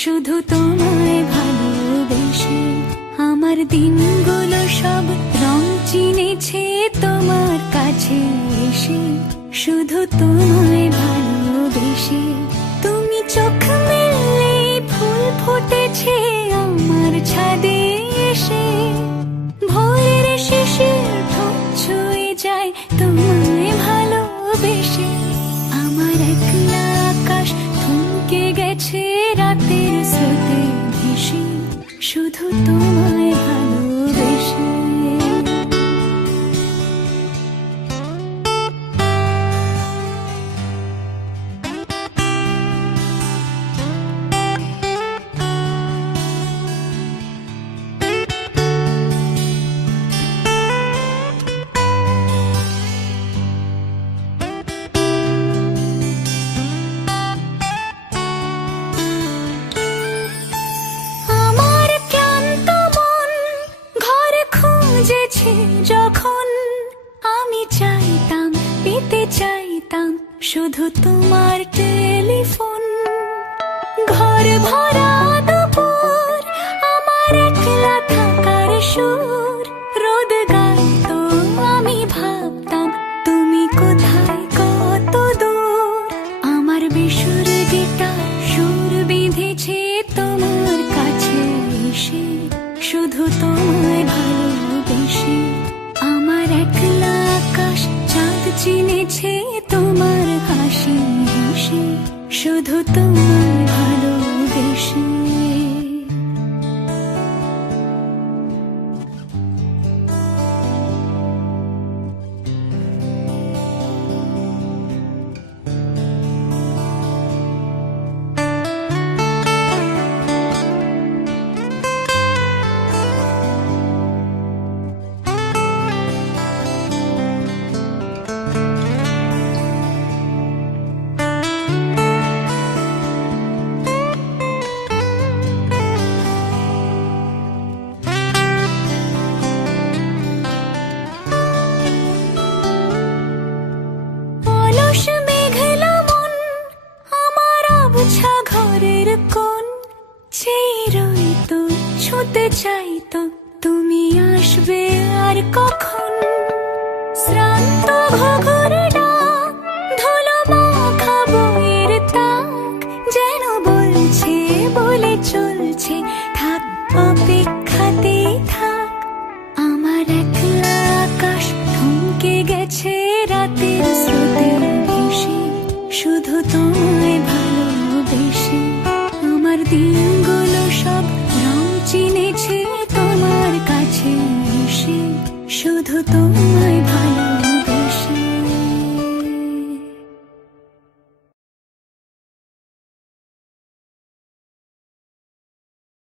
শুধু তোমায় ভালোবেসে আমার দিনগুলো সব রং চিনেছে তোমার কাছে এসে। শুধু তোমায় ভালোবেসে তুমি চোখ মেললে ফুল ফুটেছে আমার ছাদে এসে। ভোরের শিশির ঠোঁট ছুঁয়ে যায় তোমায় ভালোবেসে। আমার একলা আকাশ থমকে গেছে রাতের স্রোতে ভেসে। শুধু তোমায় ভালোবেসে। যখন আমি চাইতাম পেতে চাইতাম শুধু তোমার টেলিফোন। ঘর ভরা দুপুর আমার একলা থাকার সুর রোদ গাইতো আমি ভাবতাম তুমি কোথায় কত দূর। আমার বেসুর গিটার সুর বেঁধেছে তোমার কাছে এসে। শুধু তোমায় ভালোবেসে আমার একলা আকাশ চাঁদ চিনেছে তোমার হাসি হেসে। শুধু তোমায় ভালোবেসে। ঘরের কোণ চেয়ে রইতো ছুঁতে চাইতো তুমি আসবে আর কখন। শ্রান্ত ঘুঘুর ডাক ধুলো মাখা বইয়ের তাক যেন বলছে বলে চলছে থাক অপেক্ষাতে থাক। আমার একলা আকাশ থমকে গেছে রাতের স্রোতে ভেসে। শুধু তোমায় ভালোবেসে আমার দিনগুলো সব রং চিনেছে তোমার কাছে এসে। শুধু তোমায় ভালো